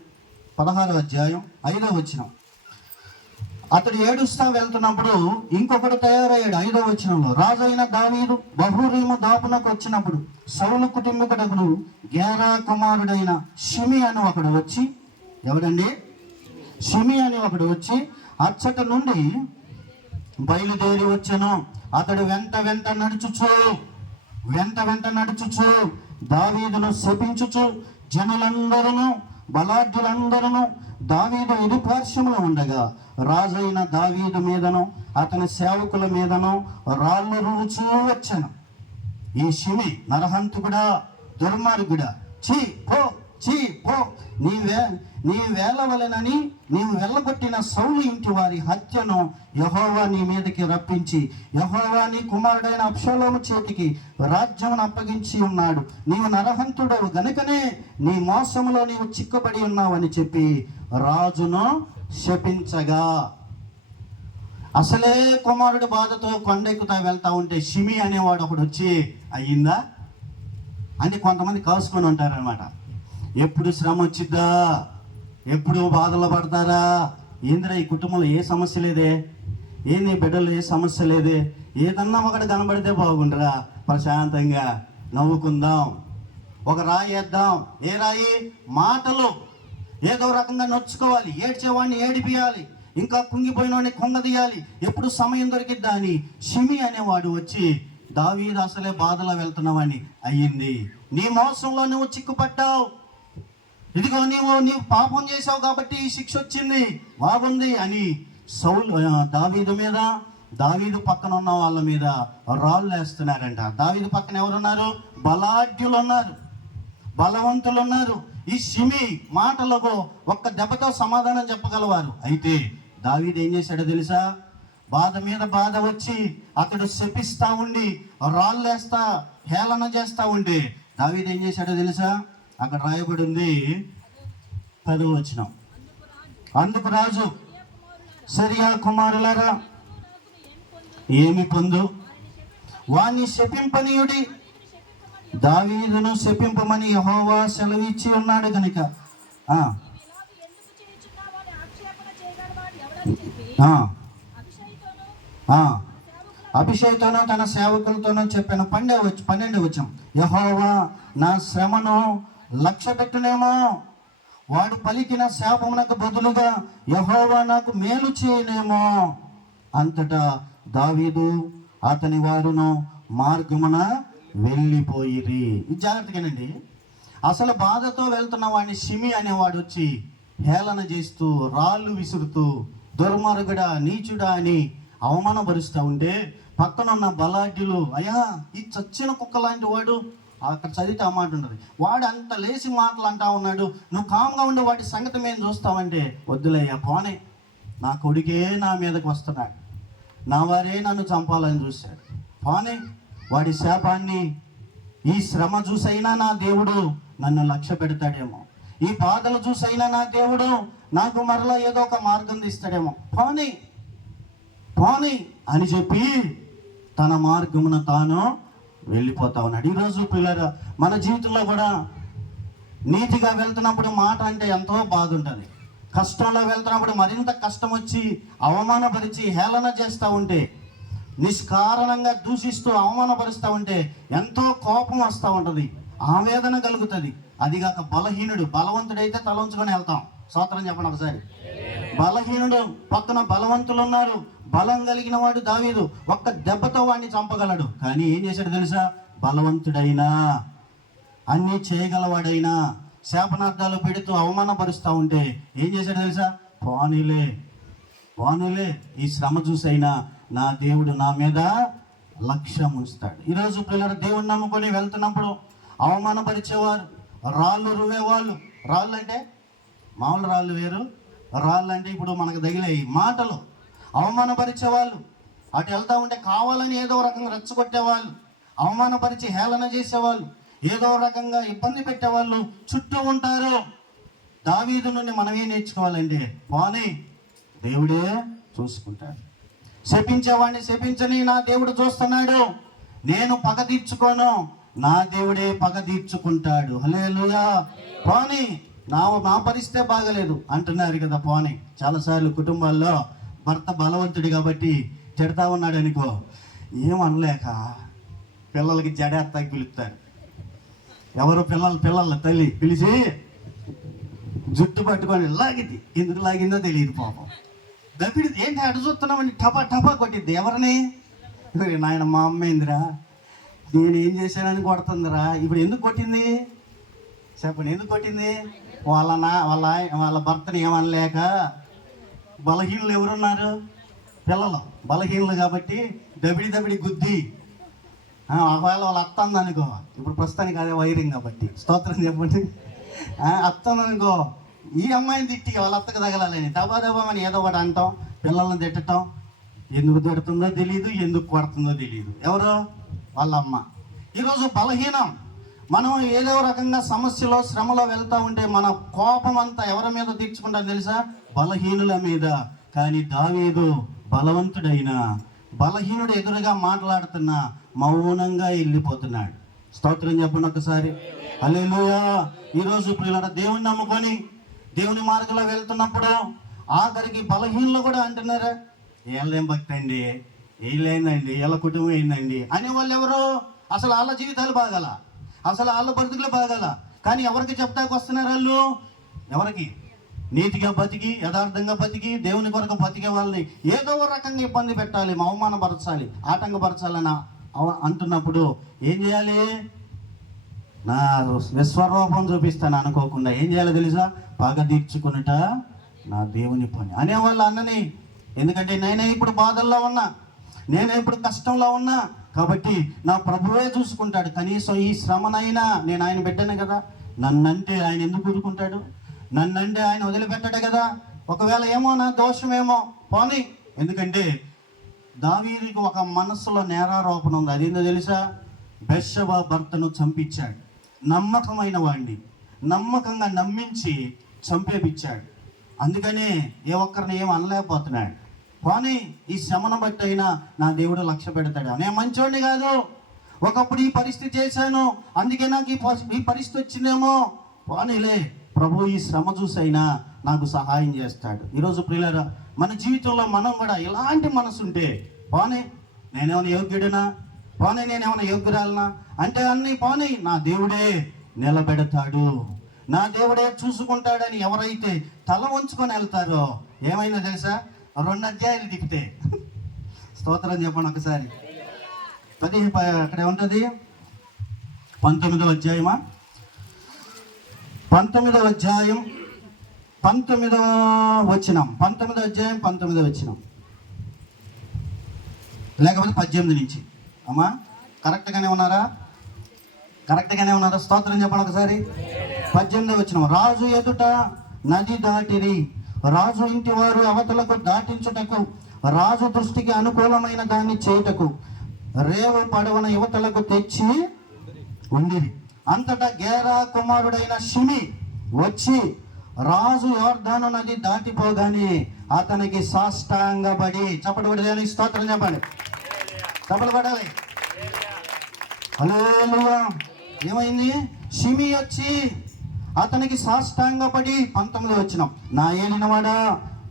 16వ అధ్యాయం 5వ వచనం. అతడు ఏడుస్తా వెళ్తున్నప్పుడు ఇంకొకడు తయారయ్యాడు. 5వ వచనంలో, రాజైన దావీదు బహూరీము దాపునకు వచ్చినప్పుడు సౌలు కుటుంబకుడు గేరా కుమారుడైన షిమి అని ఒకడు వచ్చి, ఎవడండి? షిమి అని ఒకడు వచ్చి అచ్చట నుండి బయలుదేరి వచ్చెను. అతడు వెంట నడుచుచు దావీదును శపించుచు జనులందరూ బలాఢ్యులందరూ దావీదు ఇరుపార్శ్వములో ఉండగా రాజైన దావీదు మీదను అతని సేవకుల మీదను రాళ్ళు రువుచూ వచ్చాను. ఈ షిమి నరహంతుకుడా, దుర్మార్గుడా, చీ పో, నీ వేలవలెనని నీవు వెళ్ళగొట్టిన సౌలు ఇంటి వారి హత్యను యెహోవా నీ మీదకి రప్పించి యెహోవా నీ కుమారుడైన అబ్షాలోము చేతికి రాజ్యమును అప్పగించి ఉన్నాడు. నీవు నరహంతుడవు గనుకనే నీ మోసములో నీవు చిక్కబడి ఉన్నావని చెప్పి రాజును శపించగా, అసలే కుమారుడు బాధతో కొండెక్కుతా వెళ్తా ఉంటే షిమి అనేవాడు ఒకడు వచ్చి, అయ్యిందా అంటే కొంతమంది కాసుకొని ఉంటారనమాట. ఎప్పుడు శ్రమ వచ్చిద్దా, ఎప్పుడు బాధలు పడతారా, ఏందిరా ఈ కుటుంబంలో ఏ సమస్య లేదే, ఏంది బిడ్డలు ఏ సమస్య లేదే, ఏదన్నా ఒకటి కనబడితే బాగుండరా, ప్రశాంతంగా నవ్వుకుందాం, ఒక రాయి వేద్దాం. ఏ రాయి? మాటలు. ఏదో రకంగా నొచ్చుకోవాలి, ఏడ్చేవాడిని ఏడిపియాలి, ఇంకా కుంగిపోయిన వాడిని కొంగదీయాలి, ఎప్పుడు సమయం దొరికిద్దా అని షిమి అనేవాడు వచ్చి, దావీదు అసలే బాధలో వెళ్తున్నవాడిని, అయ్యింది, నీ మోసంలో నువ్వు చిక్కుపడ్డావు, ఇదిగో నీవు పాపం చేసావు కాబట్టి ఈ శిక్ష వచ్చింది, బాగుంది అని దావీదు మీద, దావీదు పక్కన ఉన్న వాళ్ళ మీద రాళ్ళు వేస్తున్నారంట. దావీదు పక్కన ఎవరున్నారు? బలాఢ్యులు ఉన్నారు, బలవంతులు ఉన్నారు. ఈ షిమి మాటలకు ఒక్క దెబ్బతో సమాధానం చెప్పగలవారు. అయితే దావీదు ఏం చేశాడో తెలుసా? బాధ మీద బాధ వచ్చి అతడు శపిస్తా ఉండి రాళ్ళు వేస్తా హేళన చేస్తా ఉంటే దావీదు ఏం చేశాడో తెలుసా? అక్కడ రాయబడి ఉంది 10వ వచనం. అందుకు రాజు, సిరియా కుమారులారా ఏమి పొందు, వాణ్ణి శపింపనీయుడి, దావీదును శపింపమని యెహోవా సెలవిచ్చి ఉన్నాడు కనుక ఆ, ఆ, ఆ, అభిషేక్తోనూ తన సేవకులతోనూ చెప్పిన 12 వచనం, యెహోవా నా శ్రమను లక్ష్య పెట్టునేమో, వాడు పలికిన శాపమునకు బదులుగా యెహోవా నాకు మేలు చేయనేమో. అంతటా దావీదు అతని వారును మార్గమున వెళ్ళిపోయిరి. జాగ్రత్తగానండి, అసలు బాధతో వెళ్తున్న వాడిని షిమి అనేవాడు వచ్చి హేళన చేస్తూ రాళ్ళు విసురుతూ దుర్మార్గుడా నీచుడా అని అవమానపరుస్తూ ఉంటే పక్కన ఉన్న బలాఢ్యులు, అయ్యా ఈ చచ్చిన కుక్క లాంటి వాడు, అక్కడ చదివితే ఆ మాట ఉంటుంది, వాడు అంత లేచి మాటలు అంటా ఉన్నాడు, నువ్వు కామ్గా ఉండే వాటి సంగతి మేము చూస్తామంటే, వద్దులయ్యా పోనే, నా కొడుకే నా మీదకి వస్తున్నాడు, నా వారే నన్ను చంపాలని చూశాడు, పోనే, వాడి శాపాన్ని ఈ శ్రమ చూసైనా నా దేవుడు నన్ను లక్ష్య పెడతాడేమో, ఈ బాధలు చూసైనా నా దేవుడు నాకు మరలా ఏదో ఒక మార్గం తీస్తాడేమో, పోనీ పోనీ అని చెప్పి తన మార్గమున తాను వెళ్ళిపోతా ఉన్నాడు. ఈరోజు పిల్లలు మన జీవితంలో కూడా నీతిగా వెళ్తున్నప్పుడు మాట అంటే ఎంతో బాధ ఉంటుంది, కష్టంలో వెళ్తున్నప్పుడు మరింత కష్టం వచ్చి అవమానపరిచి హేళన చేస్తూ ఉంటే, నిష్కారణంగా దూషిస్తూ అవమానపరుస్తూ ఉంటే ఎంతో కోపం వస్తూ ఉంటుంది, ఆవేదన కలుగుతుంది. అదిగాక బలహీనుడు, బలవంతుడైతే తలంచుకొని వెళ్తాం. స్తోత్రం చెప్పండి ఒకసారి. బలహీనుడు పక్కన బలవంతులు ఉన్నారు, బలం కలిగిన వాడు దావీదు ఒక్క దెబ్బతో వాడిని చంపగలడు. కానీ ఏం చేశాడు తెలుసా? బలవంతుడైనా అన్నీ చేయగలవాడైనా శాపనార్థాలు పెడుతూ అవమానపరుస్తూ ఉంటే ఏం చేశాడు తెలుసా? పోనీలే పోనీలే, ఈ శ్రమ చూసైనా నా దేవుడు నా మీద లక్ష్యం ఉంచుతాడు. ఈరోజు పిల్లలు దేవుడిని నమ్ముకొని వెళ్తున్నప్పుడు అవమానపరిచేవారు, రాళ్ళు రువేవాళ్ళు, రాళ్ళు అంటే మామూలు రాళ్ళు వేరు, రాళ్ళు అంటే ఇప్పుడు మనకు తగిలే మాటలు, అవమానపరిచేవాళ్ళు, అటు వెళ్తూ ఉంటే కావాలని ఏదో రకంగా రెచ్చగొట్టేవాళ్ళు, అవమానపరిచి హేళన చేసేవాళ్ళు, ఏదో రకంగా ఇబ్బంది పెట్టేవాళ్ళు చుట్టూ ఉంటారు. దావీదు నుండి మనమే నేర్చుకోవాలంటే, పోనీ దేవుడే చూసుకుంటాడు. శపించేవాడిని శపించని నా దేవుడు చూస్తున్నాడు, నేను పగ తీర్చుకోను, నా దేవుడే పగ తీర్చుకుంటాడు. హల్లెలూయా. పోనీ నా పరిస్థితే బాగలేదు అంటున్నారు కదా, పోనీ. చాలాసార్లు కుటుంబాల్లో భర్త బలవంతుడు కాబట్టి తిడతా ఉన్నాడు అనుకో, ఏమనలేక పిల్లలకి జడేత్తాకి పిలుస్తారు. ఎవరు పిల్లల తల్లి పిలిచి జుట్టు పట్టుకొని లాగిద్ది, ఎందుకు లాగిందో తెలియదు పాపం. దబ్బిడి ఏంటి అటు చూస్తున్నామని టపా టపా కొట్టిద్ది. ఎవరిని? నాయన మా అమ్మైందిరా, నేను ఏం చేశానని కొడుతుందిరా. ఇప్పుడు ఎందుకు కొట్టింది చెప్పండి, ఎందుకు కొట్టింది? వాళ్ళ భర్తని ఏమనలేక. బలహీనులు ఎవరున్నారు? పిల్లలు బలహీనులు కాబట్టి దబిడి గుద్ది. ఒకవేళ వాళ్ళ అత్త అందనుకో, ఇప్పుడు ప్రస్తుతానికి అదే వైరింగ్ కాబట్టి స్తోత్రం చెప్పండి, అత్త అందనుకో, ఈ అమ్మాయిని తిట్టి వాళ్ళ అత్తకు తగలాలని దబాదబామని ఏదో ఒకటి అంటాం, పిల్లల్ని తిట్టడం. ఎందుకు తిడుతుందో తెలియదు, ఎందుకు కొడుతుందో తెలియదు. ఎవరు? వాళ్ళ అమ్మ. ఈరోజు బలహీనం. మనం ఏదో రకంగా సమస్యలో శ్రమలో వెళ్తూ ఉంటే మన కోపం అంతా ఎవరి మీద తీర్చుకుంటాం తెలుసా? బలహీనుల మీద. కానీ దావీదు బలవంతుడైన బలహీనుడు ఎదురుగా మాట్లాడుతున్నా మౌనంగా వెళ్ళిపోతున్నాడు. స్తోత్రం చెప్పండి ఒకసారి. హల్లెలూయా. ఈరోజు పిల్లల దేవుని నమ్ముకొని దేవుని మార్గంలో వెళ్తున్నప్పుడు ఆఖరికి బలహీనులు కూడా అంటున్నారు, వీళ్ళేం భక్తి అండి, వీళ్ళేందండి, వీళ్ళ కుటుంబం ఏందండి అనేవాళ్ళు ఎవరు? అసలు వాళ్ళ జీవితాలు బాగాల, అసలు వాళ్ళ బ్రతుకులు బాగాల. కానీ ఎవరికి చెప్తాకు వస్తున్నారు వాళ్ళు? ఎవరికి? నీతిగా బతికి యథార్థంగా బతికి దేవుని కొరకు బతికే వాళ్ళని ఏదో రకంగా ఇబ్బంది పెట్టాలి, అవమానపరచాలి, ఆటంకపరచాలని అంటున్నప్పుడు ఏం చేయాలి? నా విశ్వరూపం చూపిస్తాను అనుకోకుండా ఏం చేయాలో తెలుసా? పగ తీర్చుకున్నట నా దేవుని పని అనేవాళ్ళు అన్నని. ఎందుకంటే నేనే ఇప్పుడు బాధల్లో ఉన్నా, నేనే ఇప్పుడు కష్టంలో ఉన్నా కాబట్టి నా ప్రభువే చూసుకుంటాడు. కనీసం ఈ శ్రమనైనా, నేను ఆయన బిడ్డనే కదా, నన్నంటే ఆయన ఎందుకు ఊరుకుంటాడు? నన్నంటే ఆయన వదిలిపెట్టాడు కదా. ఒకవేళ ఏమో నా దోషమేమో పోనీ. ఎందుకంటే దావీదుకి ఒక మనస్సులో నేరారోపణ ఉంది. అదేందో తెలుసా? బెత్షెబా భర్తను చంపించాడు. నమ్మకమైన వాడిని నమ్మకంగా నమ్మించి చంపేపిచ్చాడు. అందుకనే ఏ ఒక్కరిని ఏం అనలేకపోతున్నాడు. పోనీ ఈ శ్రమను బట్టి అయినా నా దేవుడు లక్ష్య పెడతాడు. నేను మంచోడిని కాదు, ఒకప్పుడు ఈ పరిస్థితి చేశాను, అందుకే నాకు ఈ పరిస్థితి వచ్చిందేమో. పోనీలే, ప్రభు ఈ శ్రమ చూసైనా నాకు సహాయం చేస్తాడు. ఈరోజు ప్రియులారా, మన జీవితంలో మనం కూడా ఇలాంటి మనసు ఉంటే, పోనీ నేనేమైనా యోగ్యుడినా, పోనీ నేనేమైనా యోగ్యురాలనా అంటే అన్నీ పోనీ, నా దేవుడే నిలబెడతాడు, నా దేవుడే చూసుకుంటాడని ఎవరైతే తల వంచుకొని వెళ్తారో ఏమైనా తెలుసా, 2 అధ్యాయాలు తిప్పితే, స్తోత్రం చెప్పండి ఒకసారి. అక్కడ ఉంటుంది 19వ అధ్యాయమా, 19వ అధ్యాయం 19వ వచనం, 19వ అధ్యాయం 19వ వచనం, లేకపోతే 18 నుంచి. అమ్మా కరెక్ట్గానే ఉన్నారా? కరెక్ట్గానే ఉన్నారా? స్తోత్రం చెప్పండి ఒకసారి. 18వ వచనం, రాజు ఎదుట నది దాటిరి, రాజు ఇంటి వారు అవతలకు దాటించుటకు, రాజు దృష్టికి అనుకూలమైన దాన్ని చేయుటకు రేవు పడవన యువతలకు తెచ్చి ఉండిరి. అంతటా గేరా కుమారుడైన షిమి వచ్చి రాజు యోర్దాను నది దాటిపోగానే అతనికి సాష్టాంగపడి, చప్పటి పడి స్తోత్రం చెప్పండి, చప్పలు పడాలి. హల్లెలూయా. ఏమైంది? షిమి వచ్చి అతనికి సాష్టాంగపడి, 19వ వచనం, నా ఏలినవాడా,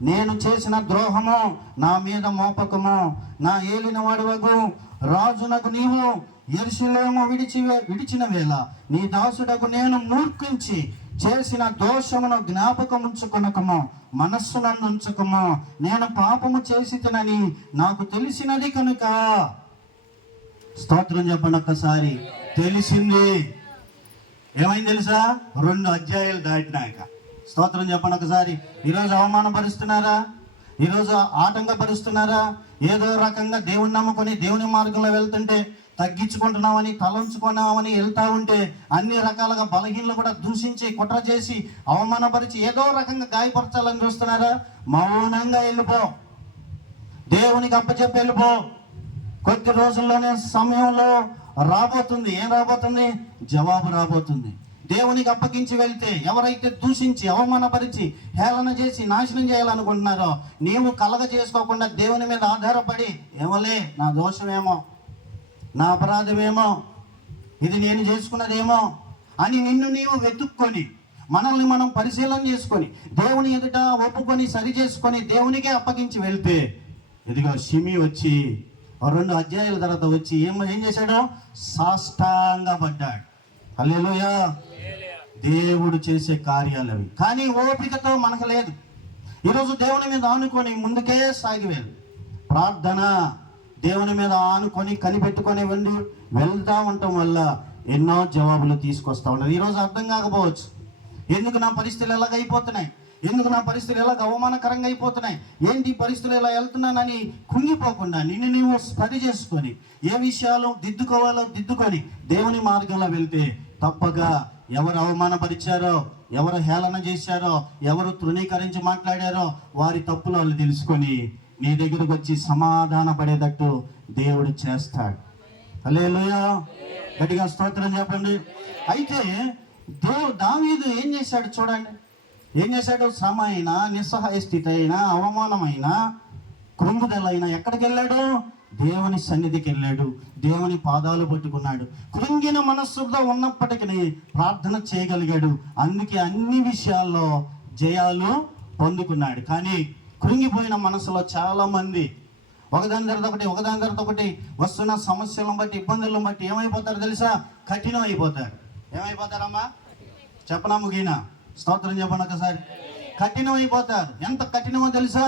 నేను చేసిన ద్రోహము నా మీద మోపకము, నా ఏలినవాడవగు రాజునకు నీవు యెరూషలేము విడిచిన వేళ నీ దాసుడకు నేను మూర్ఖించి చేసిన దోషమును జ్ఞాపకం ఉంచుకొనకము, మనస్సునందు ఉంచుకము. నేను పాపము చేసి తినని నాకు తెలిసినది కనుక. స్తోత్రం చెప్పండి ఒక్కసారి. తెలిసింది. ఏమైంది తెలుసా? 2 అధ్యాయాలు దాటినాక. స్తోత్రం చెప్పండి ఒకసారి. ఈరోజు అవమానపరుస్తున్నారా? ఈరోజు ఆటంకపరుస్తున్నారా? ఏదో రకంగా దేవుని నమ్ముకొని దేవుని మార్గంలో వెళ్తుంటే తగ్గించుకుంటున్నామని, తలంచుకున్నామని వెళ్తా ఉంటే అన్ని రకాలుగా బలహీనలు కూడా దూషించి, కుట్ర చేసి, అవమానపరిచి ఏదో రకంగా గాయపరచాలని చూస్తున్నారా? మౌనంగా వెళ్ళిపో, దేవునికి అప్పచెప్పి వెళ్ళిపో. కొద్ది రోజుల్లోనే సమయంలో రాబోతుంది. ఏం రాబోతుంది? జవాబు రాబోతుంది. దేవునికి అప్పగించి వెళ్తే, ఎవరైతే దూషించి, అవమానపరిచి, హేళన చేసి నాశనం చేయాలనుకుంటున్నారో, నీవు కలగ చేసుకోకుండా దేవుని మీద ఆధారపడి, ఏమోలే నా దోషమేమో, నా అపరాధమేమో, ఇది నేను చేసుకున్నదేమో అని నిన్ను నీవు వెతుక్కొని, మనల్ని మనం పరిశీలన చేసుకొని, దేవుని ఎదుట ఒప్పుకొని సరి చేసుకొని దేవునికే అప్పగించి వెళ్తే, ఇదిగో షిమి వచ్చి 2 అధ్యాయాల తర్వాత వచ్చి ఏం చేశాడో? సాష్టాంగపడ్డాడు. హల్లెలూయా. దేవుడు చేసే కార్యాలు అవి. కానీ ఓపికతో మనకు లేదు. ఈరోజు దేవుని మీద ఆనుకొని ముందుకే సాగివేలు. ప్రార్థన దేవుని మీద ఆనుకొని కనిపెట్టుకొని వెళ్తా ఉండటం వల్ల ఎన్నో జవాబులు తీసుకొస్తా ఉన్నారు. ఈరోజు అర్థం కాకపోవచ్చు, ఎందుకు నా పరిస్థితులు ఎలాగైపోతున్నాయి, ఎందుకు నా పరిస్థితులు ఎలాగ అవమానకరంగా అయిపోతున్నాయి, ఏంటి పరిస్థితులు ఎలా వెళ్తున్నానని కుంగిపోకుండా నిన్ను నీవు సరి చేసుకొని, ఏ విషయాలు దిద్దుకోవాలో దిద్దుకొని దేవుని మార్గంలో వెళ్తే తప్పగా ఎవరు అవమానపరిచారో, ఎవరు హేళన చేశారో, ఎవరు తృణీకరించి మాట్లాడారో వారి తప్పులు వాళ్ళు తెలుసుకొని నీ దగ్గరకు వచ్చి సమాధాన పడేటట్టు దేవుడు చేస్తాడు. హల్లెలూయా. గట్టిగా స్తోత్రం చెప్పండి. అయితే దావీదు ఏం చేశాడు చూడండి. ఏం చేశాడు? శ్రమ అయినా, నిస్సహాయ స్థితి అయినా, అవమానమైనా, కృంగుదలైనా ఎక్కడికి వెళ్ళాడు? దేవుని సన్నిధికి వెళ్ళాడు. దేవుని పాదాలు పట్టుకున్నాడు. కృంగిన మనస్సుతో ఉన్నప్పటికీ ప్రార్థన చేయగలిగాడు. అందుకే అన్ని విషయాల్లో జయాలు పొందుకున్నాడు. కానీ కృంగిపోయిన మనసులో చాలా మంది ఒకదాని తర్వాత ఒకటి వస్తున్న సమస్యలను బట్టి, ఇబ్బందులను బట్టి ఏమైపోతారు తెలుసా? కఠినం అయిపోతారు. ఏమైపోతారమ్మా? చెప్పనా ముగినా? స్తోత్రం చెప్పండి ఒకసారి. కఠినం అయిపోతారు. ఎంత కఠినమో తెలుసా?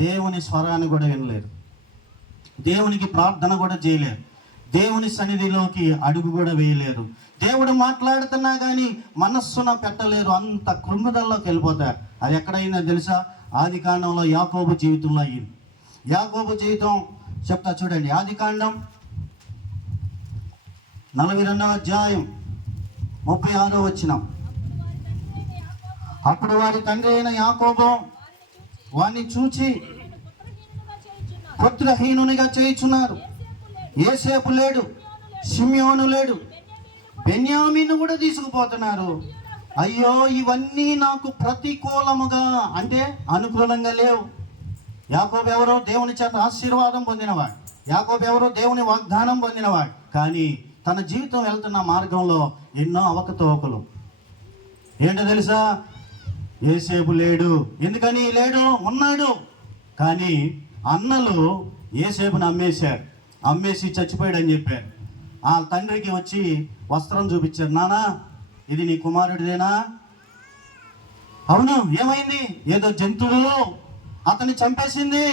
దేవుని స్వరాన్ని కూడా వినలేరు, దేవునికి ప్రార్థన కూడా చేయలేరు, దేవుని సన్నిధిలోకి అడుగు కూడా వేయలేరు. దేవుడు మాట్లాడుతున్నా కానీ మనస్సున పెట్టలేరు. అంత కృంగుదల్లోకి వెళ్ళిపోతారు. అది ఎక్కడైనా తెలుసా? ఆదికాండంలో యాకోబు జీవితంలో అయ్యింది. యాకోబు జీవితం చెప్తా చూడండి. ఆదికాండం 42వ అధ్యాయం 36వ వచనం. అప్పుడు వారి తండ్రి అయిన యాకోబు వారిని చూచి పుత్రహీనునిగా చేయుచున్నారు. యోసేపు లేడు, షిమ్యోను లేడు, బెన్యామీను కూడా తీసుకుపోతున్నారు. అయ్యో, ఇవన్నీ నాకు ప్రతికూలముగా, అంటే అనుకూలంగా లేవు. యాకోబు ఎవరు? దేవుని చేత ఆశీర్వాదం పొందినవాడు. యాకోబు ఎవరు? దేవుని వాగ్దానం పొందినవాడు. కానీ తన జీవితం వెళ్తున్న మార్గంలో ఎన్నో అవకతవకలు. ఏంటో తెలుసా? యోసేపు లేడు. ఎందుకని లేడు? ఉన్నాడు. కానీ అన్నలు యోసేపుని అమ్మేశారు. అమ్మేసి చచ్చిపోయాడని చెప్పారు. ఆ తండ్రికి వచ్చి వస్త్రం చూపించారు. నానా, ఇది నీ కుమారుడిదేనా? అవును. ఏమైంది? ఏదో జంతువు అతన్ని చంపేసింది,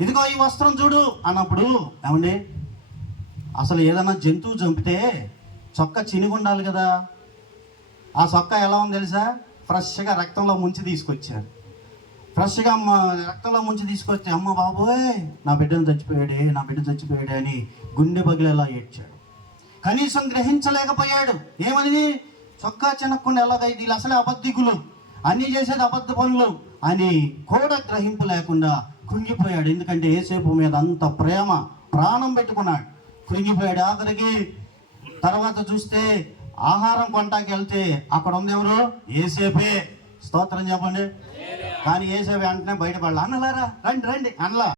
ఇదిగో ఈ వస్త్రం చూడు అన్నప్పుడు, ఏమండి అసలు ఏదన్నా జంతువు చంపితే చొక్కా చినిగుండాలి కదా. ఆ చొక్కా ఎలా ఉంది తెలుసా? ఫ్రెష్గా రక్తంలో ముంచి తీసుకొచ్చారు. ఫ్రెష్గా రక్తంలో ముంచి తీసుకొచ్చి, అమ్మ బాబోయ్ నా బిడ్డను చచ్చిపోయాడే, నా బిడ్డ చచ్చిపోయాడే అని గుండె పగిలేలా ఏడ్చాడు. కనీసం గ్రహించలేకపోయాడు. ఏమని? చొక్కా చినక్కుండా ఎలాగైంది, వీళ్ళు అసలే అబద్ధికులు, అన్నీ చేసేది అబద్ధ పనులు అని కూడా గ్రహింపు లేకుండా కృంగిపోయాడు. ఎందుకంటే యోసేపు మీద అంత ప్రేమ, ప్రాణం పెట్టుకున్నాడు. కృంగిపోయాడు. ఆఖరికి తర్వాత చూస్తే ఆహారం కొంటాకి వెళ్తే అక్కడ ఉంది ఎవరు? యోసేపే. స్తోత్రం చెప్పండి. కానీ యోసేపు వెంటనే బయటపడాలి. అన్నలారా రండి రండి అనలా.